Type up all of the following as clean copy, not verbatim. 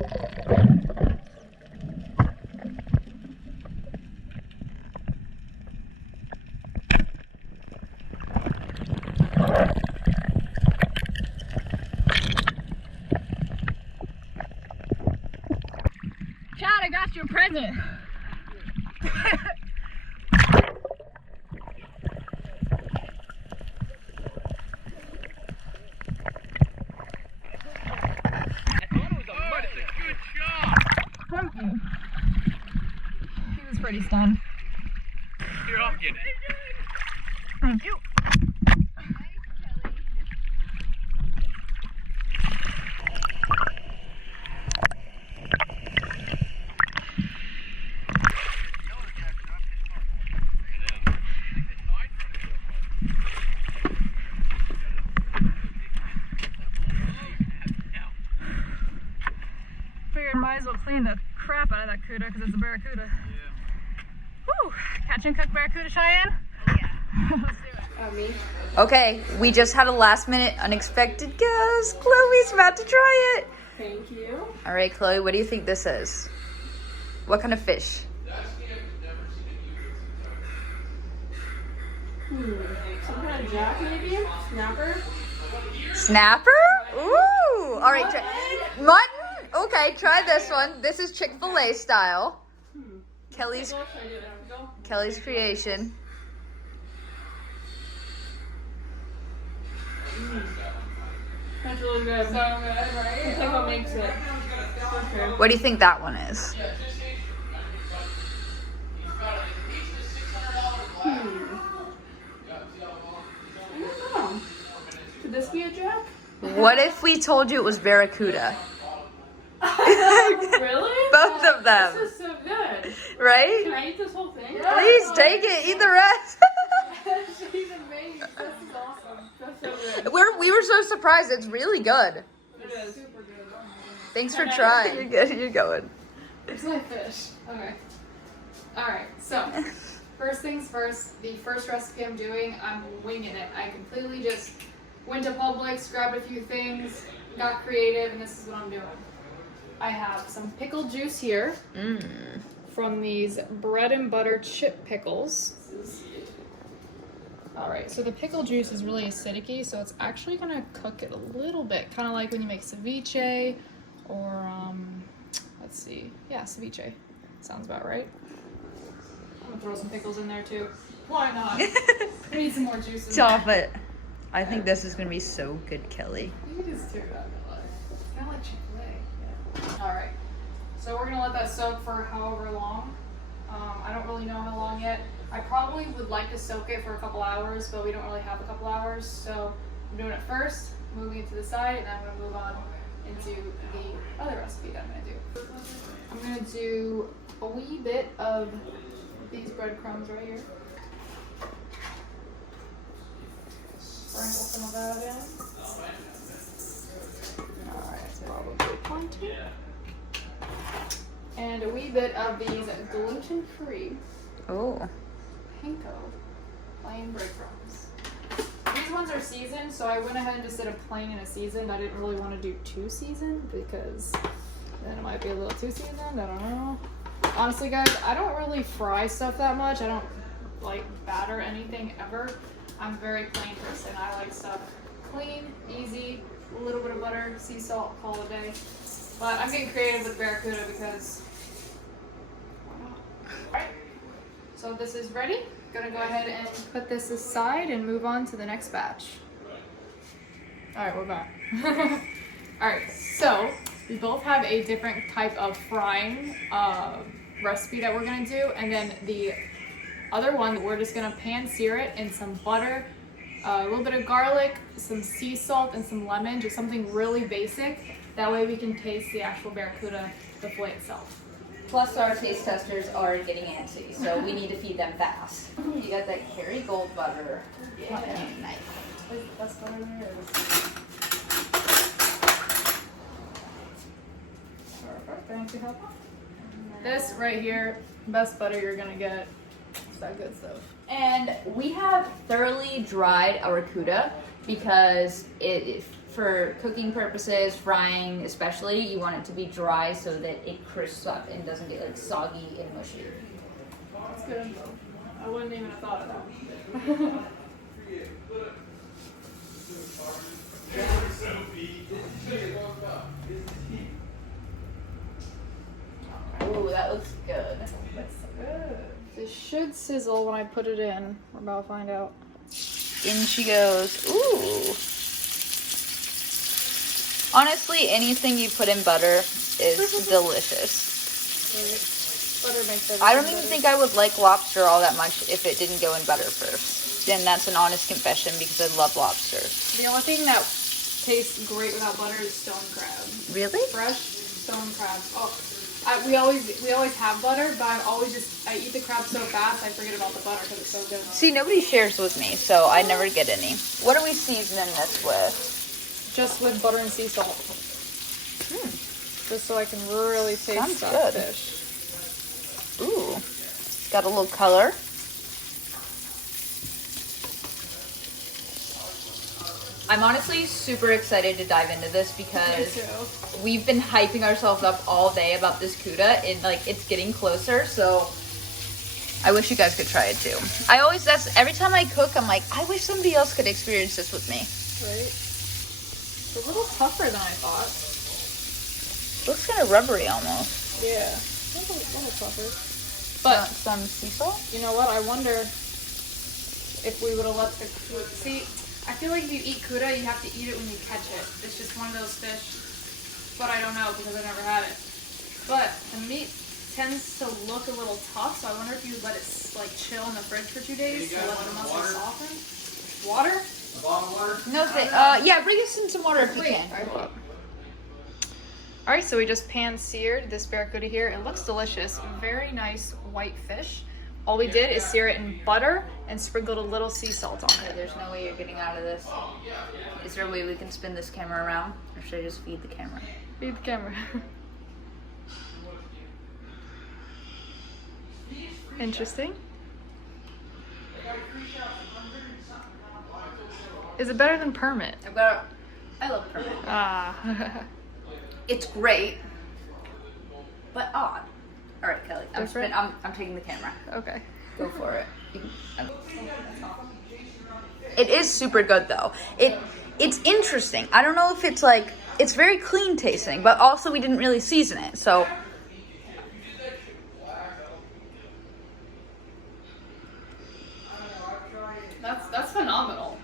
Chad, I got you a present. He was pretty stunned. Here, I'll get it. Thank you. Figured might as well clean the crap out of that cuda because it's a barracuda. Yeah. Woo! Catch and cook barracuda, Cheyenne? Oh, yeah. Let's do it. Oh, me? Okay, we just had a last minute unexpected guest. Chloe's about to try it. Thank you. All right, Chloe, what do you think this is? What kind of fish? Some kind of jack, maybe? Snapper? Snapper? Ooh! All right, mutton? Okay, try this one. This is Chick-fil-A style. Kelly's creation. That's really good. So good, right? It's like what makes it. Okay. What do you think that one is? I don't know. Could this be a jack? What if we told you it was barracuda? Really? Both of them. This is so good. Right? Can I eat this whole thing? Please take it. Eat the rest. She's amazing. This is awesome. That's so good. We were so surprised. It's really good. It is. Super good. Thanks for trying. You're good. You're going. It's my fish. Okay. Alright, so first things first, the first recipe I'm doing, I'm winging it. I completely just went to Publix, grabbed a few things, got creative, and this is what I'm doing. I have some pickle juice here from these bread and butter chip pickles. Alright, so the pickle juice is really acidic-y, so it's actually going to cook it a little bit, kind of like when you make ceviche or, let's see, yeah, ceviche. Sounds about right. I'm going to throw some pickles in there too. Why not? We need some more juice in Stop there. it. I think this is going to be so good, Kelly. You can just do that. It's kind of like Chick-fil-A. Yeah. Alright, so we're going to let that soak for however long. I don't really know how long yet. I probably would like to soak it for a couple hours, but we don't really have a couple hours. So I'm doing it first, moving it to the side, and then I'm going to move on into the other recipe that I'm going to do. I'm going to do a wee bit of these breadcrumbs right here. Sprinkle some of that in. Alright, that's probably plenty. And a wee bit of these gluten-free Oh. panko plain breadcrumbs. These ones are seasoned, so I went ahead and just did a plain and a seasoned. I didn't really want to do two seasoned because then it might be a little too seasoned. I don't know. Honestly, guys, I don't really fry stuff that much. I don't like batter anything ever. I'm a very plain person. I like stuff clean, easy, a little bit of butter, sea salt, call it a day. But I'm getting creative with barracuda because why not? Alright, so this is ready. Gonna go ahead and put this aside and move on to the next batch. Alright, we're back. Alright, so we both have a different type of frying recipe that we're gonna do, and then the other one, we're just gonna pan sear it in some butter, a little bit of garlic, some sea salt, and some lemon, just something really basic. That way we can taste the actual barracuda, the fillet itself. Plus our taste testers are getting antsy, so we need to feed them fast. You got that Kerrygold butter. Yeah. Nice. Is the best butter there? Perfect, thank you, Helpa. This right here, best butter you're gonna get. It's that good stuff. And we have thoroughly dried our barracuda because for cooking purposes, frying especially, you want it to be dry so that it crisps up and doesn't get like soggy and mushy. That's good. I wouldn't even have thought of that. Ooh, that looks good. This should sizzle when I put it in. We're about to find out. In she goes. Ooh. Honestly, anything you put in butter is delicious. Butter makes everything I don't even better. think I would like lobster all that much if it didn't go in butter first. And that's an honest confession because I love lobster. The only thing that tastes great without butter is stone crab. Really? Fresh stone crabs. Oh, we always have butter, but I eat the crab so fast I forget about the butter because it's so good. See, nobody shares with me, so I never get any. What are we seasoning this with? Just with butter and sea salt. Just so I can really taste Sounds that good. fish. Ooh, it's got a little color. I'm honestly super excited to dive into this because we've been hyping ourselves up all day about this Cuda and like it's getting closer, so I wish you guys could try it too. Every time I cook, I'm like, I wish somebody else could experience this with me. Right? It's a little tougher than I thought. Looks kind of rubbery almost. Yeah. A little tougher. But some sea salt? you know what? I wonder if we would have let the Cuda... See, I feel like if you eat Cuda, you have to eat it when you catch it. It's just one of those fish. But I don't know because I never had it. But the meat tends to look a little tough, so I wonder if you let it like chill in the fridge for 2 days to let the muscle soften. Water? A bottle of water? No, yeah, bring us in some water if you can. Alright, so we just pan-seared this barracuda here. It looks delicious. Very nice white fish. All we did is sear it in butter and sprinkled a little sea salt on it. There's no way you're getting out of this. Is there a way we can spin this camera around? Or should I just feed the camera? Feed the camera. Interesting. Is it better than permit? I love permit. Ah. It's great, but odd. All right, Kelly, Different? I'm taking the camera. Okay. Go for it. It is super good though. It's interesting. I don't know if it's like, it's very clean tasting, but also we didn't really season it, so. That's phenomenal.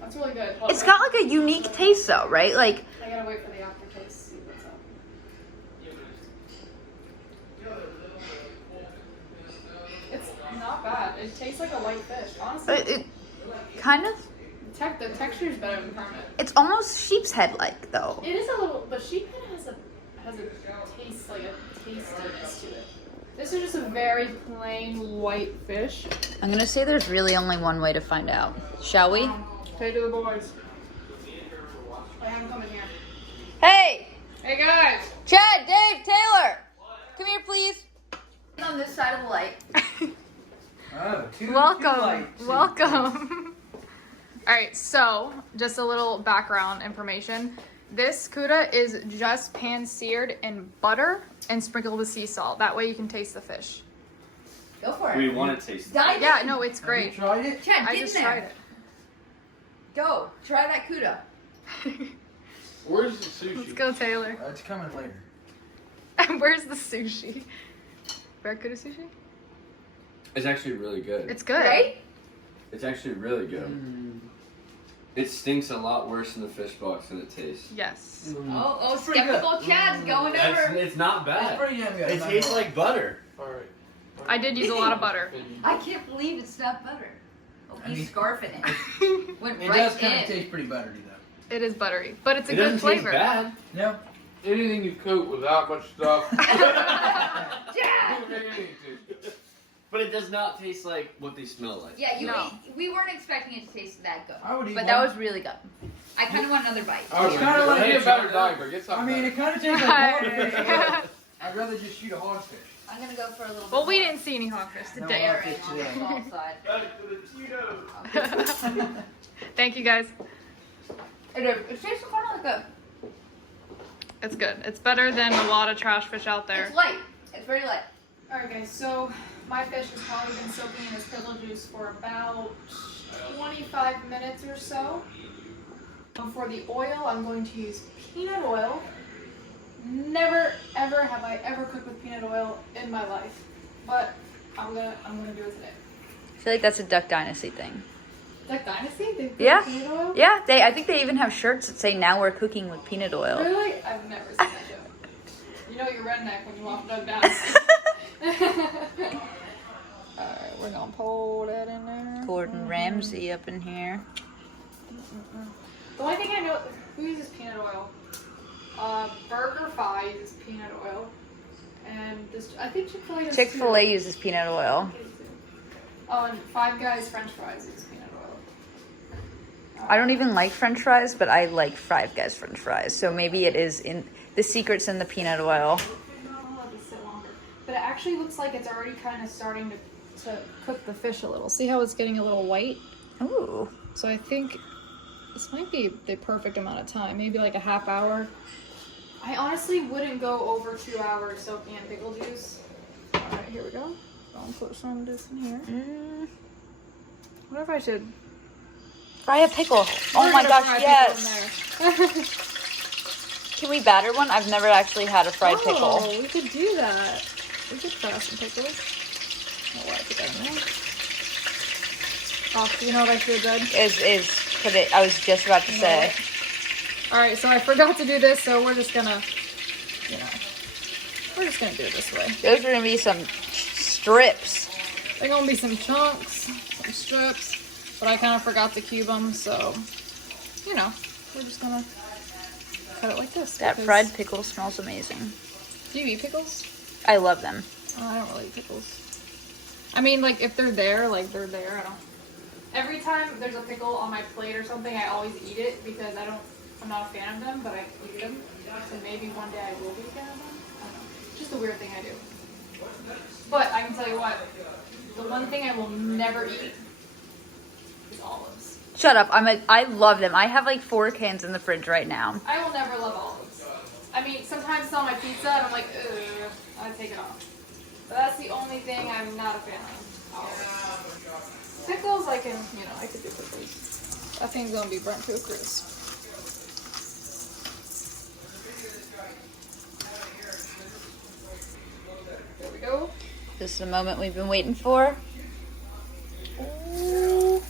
That's really good. It's got like a unique taste though, right? Like, I gotta wait for the aftertaste to see what's up. It's not bad. It tastes like a light fish, honestly. it kind of, The texture is better than permit. it's almost sheep's head like though. It is a little, but sheephead has a taste, like a tastiness to it. This is just a very plain white fish. I'm gonna say there's really only one way to find out. Shall we? Say to the boys. I have them coming here. Hey! Hey guys! Chad, Dave, Taylor! Come here, please. On this side of the light. Welcome. All right, so just a little background information. This Cuda is just pan-seared in butter and sprinkled with sea salt. That way you can taste the fish. Go for it. We want to taste it. Dive Yeah, in. no, it's great. Tried it? Chad, I get just in there. tried it. Go. Try that Cuda. Where's the sushi? Let's go, Taylor. It's coming later. Where's the sushi? Barracuda sushi? It's actually really good. It's good. Right? It's actually really good. It stinks a lot worse in the fish box than it tastes. Yes. Oh, skeptical Chad's going over. It's not bad. Pretty yummy. It tastes like butter. Alright. I did use a lot of butter. I can't believe it's not butter. Oh, I he's mean- scarfing it. Went It right does kind in. of taste pretty buttery though. It is buttery, but it's a It good doesn't flavor. taste bad. No. Anything you coat with that much stuff. Chad! But it does not taste like what they smell like. Yeah, No. we weren't expecting it to taste that good. I would eat But one. that was really good. I kind of want another bite. I It's kinda like- a better diver. Get I something. mean, it kind of tastes like hogfish. I'd rather just shoot a hogfish. I'm gonna go for a little Well, bit we more. didn't see any hogfish No today. There hogfish on the today. salt side. Thank you, guys. It tastes kind of like a. It's good. It's better than a lot of trash fish out there. It's light. It's very light. Alright guys, so my fish has probably been soaking in this pickle juice for about 25 minutes or so. For the oil, I'm going to use peanut oil. Never ever have I ever cooked with peanut oil in my life, but I'm gonna do it today. I feel like that's a Duck Dynasty thing. Duck Dynasty? They put Yeah. peanut oil? Yeah, I think they even have shirts that say "Now we're cooking with peanut oil." Really? I've never seen that joke. You know you're redneck when you walk Duck Dynasty. Alright, we're gonna pour that in there. Gordon Ramsay up in here. The only thing I know, who uses peanut oil? Burger Fi uses peanut oil, and this, I think Chick-fil-A does Chick-fil-A too. uses peanut oil. Oh, and Five Guys French fries use peanut oil. I don't even like French fries, but I like Five Guys French fries. So maybe it is in the secret's in the peanut oil. I'll let this sit longer. But it actually looks like it's already kind of starting to cook the fish a little. See how it's getting a little white? Ooh. So I think this might be the perfect amount of time. Maybe like a half hour. I honestly wouldn't go over 2 hours soaking in pickle juice. Alright, here we go. I'll put some of this in here. What if I should... Fry a pickle. Oh We're my gonna gosh, fry yes. pickle in there. Can we batter one? I've never actually had a fried pickle. Oh, we could do that. We could fry some pickles. Oh, I put that in there. Oh, you know what I should have done? I was just about to say. Alright, so I forgot to do this, so we're just gonna, we're just gonna do it this way. Those are gonna be some strips. They're gonna be some chunks, some strips, but I kind of forgot to cube them, so, we're just gonna cut it like this. That fried pickle smells amazing. Do you eat pickles? I love them. Oh, I don't really eat pickles. I mean, like, if they're there, they're there. I don't. Every time there's a pickle on my plate or something, I always eat it because I'm not a fan of them, but I eat them. So maybe one day I will be a fan of them. I don't know. It's just a weird thing I do. But I can tell you what, the one thing I will never eat is olives. Shut up. I love them. I have like 4 cans in the fridge right now. I will never love olives. I mean, sometimes it's on my pizza and I'm like, ugh, I take it off. But that's the only thing I'm not a fan of. Olives. Pickles, I could do pickles. That thing's gonna be burnt to a crisp. There we go. This is the moment we've been waiting for. Ooh.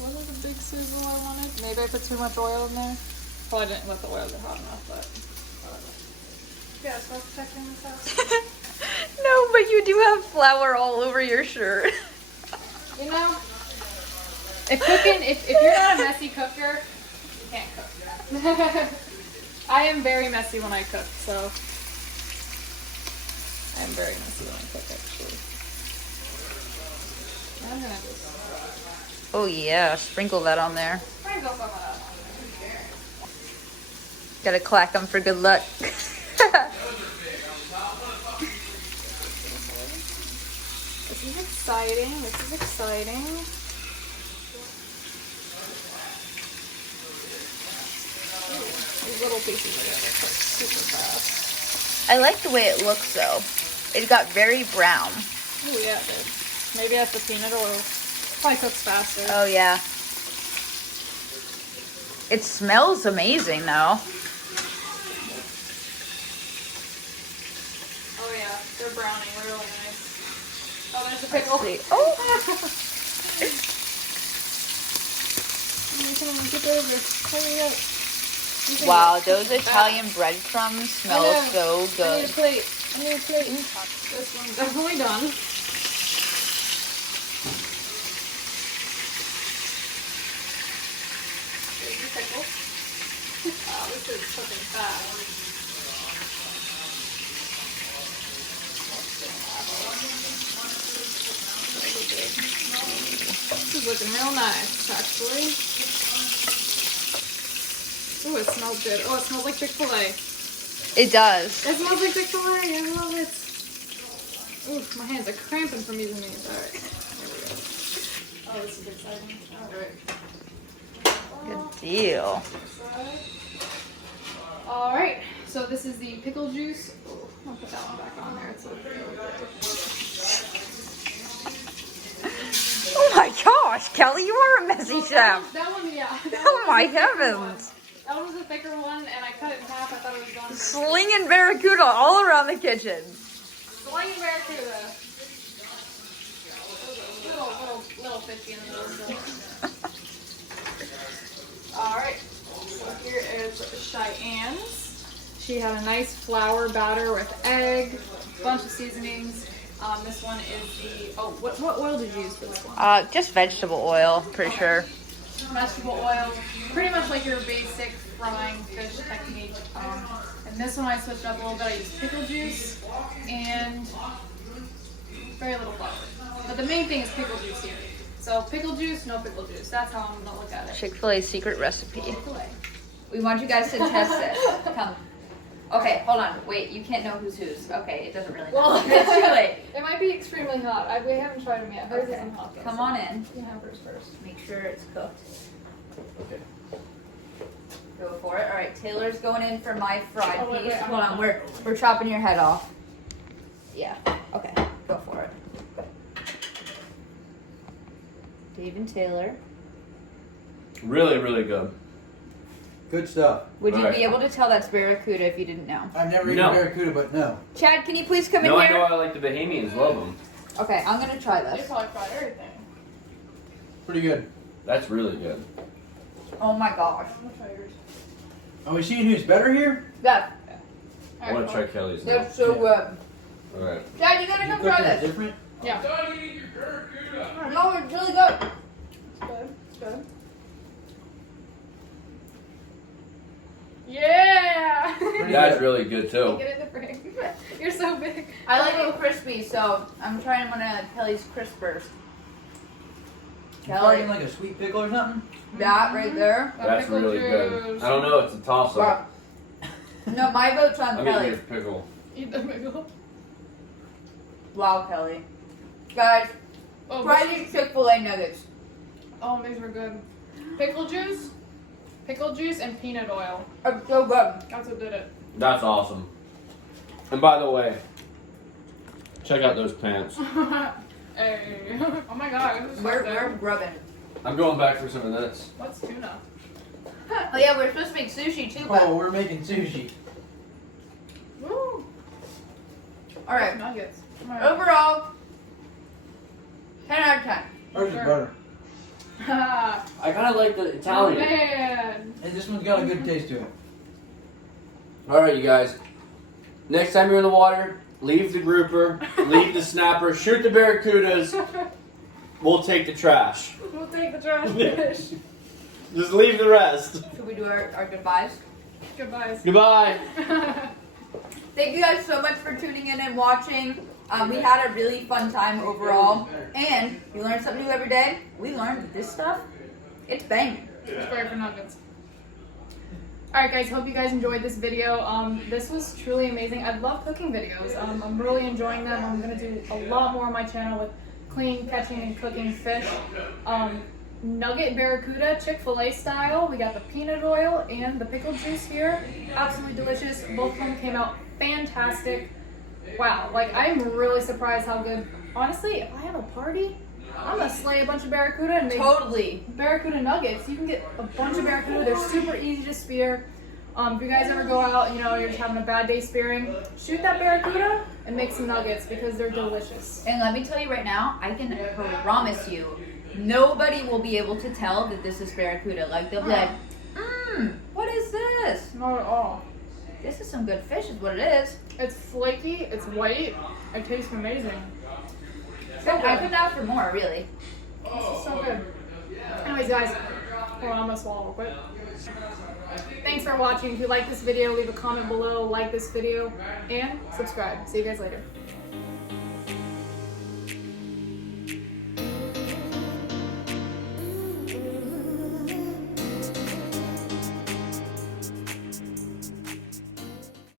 Wasn't the big sizzle I wanted? Maybe I put too much oil in there. Probably didn't let the oil get hot enough, but whatever. Yeah, smoke detector in this house. No, but you do have flour all over your shirt. You know, if you're not a messy cooker, you can't cook. I am very messy when I cook, so I am very messy when I cook, actually. I'm gonna just Oh yeah, sprinkle that on there. sprinkle some of that on there. Gotta clack them for good luck. This is exciting. These little pieces are gonna cook super fast. I like the way it looks though. It got very brown. Oh yeah, it did. Maybe that's the peanut oil. Probably cooks faster. Oh yeah. It smells amazing though. Oh yeah, they're browning really nice. Oh, there's a pickle. Oh, Come on, get over. Hurry up. You can wow, get- those Italian breadcrumbs smell I know. so I need a good. plate. This one's definitely done. Here's your pickle. Wow, this is cooking fast. This is looking real nice, actually. Ooh, it smells good. Oh, it smells like Chick-fil-A. It does. It smells like Chick-fil-A. I love it. Ooh, my hands are cramping from using these. Alright, here we go. Oh, this is exciting. Alright. Good deal. All right, so this is the pickle juice. Oh, I'll put that one back on there. It's Oh my gosh, Kelly, you are a messy chef. That one, yeah. Oh my heavens. That was a thicker one, and I cut it in half. I thought it was done. Slinging barracuda all around the kitchen. Slinging barracuda. Little fishy in the middle. So. All right. So here is Cheyenne's. She had a nice flour batter with egg, a bunch of seasonings. This one is the, what oil did you use for this one? Just vegetable oil, pretty sure. Vegetable oil, pretty much like your basic frying fish technique. And this one I switched up a little bit. I used pickle juice and very little flour. But the main thing is pickle juice here. So pickle juice, no pickle juice. That's how I'm gonna look at it. Chick-fil-A's secret recipe. Chick-fil-A. We want you guys to test this. Come. Okay, hold on. Wait, you can't know who's whose. Okay, it doesn't really matter. Well, It's too late. It might be extremely hot. We haven't tried them yet. Hers Okay. isn't hot. Though, Come so on in. You can have hers first. Make sure it's cooked. Okay. Go for it. All right, Taylor's going in for my fried Oh, wait, piece. wait, Hold on, we're chopping your head off. Yeah. Okay, go for it. Dave and Taylor. Really, really good. Good stuff. Would you Alright. be able to tell that's barracuda if you didn't know? I've never eaten No. barracuda, but no. Chad, can you please come No, in I here? know I like the Bahamians. Love them. Okay, I'm gonna try You this. probably fried everything. Pretty good. That's really good. Oh my gosh. I'm gonna try yours. Are we seeing who's better here? Yeah, I want to try Kelly's now. that's so good. All right. Chad, you gotta You come cook try that this. different? Yeah. Done eating your barracuda. No, it's really good. It's good. It's good. Yeah! Pretty That's good. really good too. Get in the frame. You're so big. I like it crispy, so I'm trying one of Kelly's crispers. You talking like a sweet pickle or something? That right there. That's Pickle really good. juice. I don't know. It's a toss up. No, my vote's on I'm gonna Kelly. get pickle. Eat the pickle. Wow, Kelly. Guys, Oh, try this these Chick-fil-A nuggets. Oh, these were good. Pickle juice, and peanut oil. It's so good. That's what did it. That's awesome. And by the way, check out those pants. Hey. Oh my god. This is We're so good. grubbing. I'm going back for some of this. What's tuna? Oh yeah, we're supposed to make sushi too, but Oh, we're making sushi. Woo! alright. Nuggets. Oh my Overall, 10 out of 10. Where's the butter? God. I kind of like the Oh Italian. man. Hey, this one's got a good taste to it. All right, you guys. Next time you're in the water, leave the grouper, leave the snapper, shoot the barracudas. We'll take the trash. We'll take the trash fish. Just leave the rest. Should we do our goodbyes? Goodbye. Goodbye. Thank you guys so much for tuning in and watching. We had a really fun time overall. And you learn something new every day. We learned that this stuff, it's banging. It's great for nuggets. Alright guys, hope you guys enjoyed this video. This was truly amazing. I love cooking videos. I'm really enjoying them. I'm going to do a lot more on my channel with cleaning, catching, and cooking fish. Nugget barracuda, Chick-fil-A style. We got the peanut oil and the pickle juice here. Absolutely delicious. Both of them came out fantastic. Wow, like I'm really surprised how good. Honestly, if I have a party, I'm gonna slay a bunch of barracuda and make Totally. barracuda nuggets. You can get a bunch of barracuda. They're super easy to spear. If you guys ever go out, you know, you're just having a bad day spearing, shoot that barracuda and make some nuggets because they're delicious. And let me tell you right now, I can promise you, nobody will be able to tell that this is barracuda. Like, they'll be like, what is this? Not at all. This is some good fish is what it is. It's flaky, it's white, it tastes amazing. I couldn't ask for more, really. This is so good. Anyways, guys, hold on, I'm gonna swallow real quick. Thanks for watching. If you like this video, leave a comment below, like this video, and subscribe. See you guys later.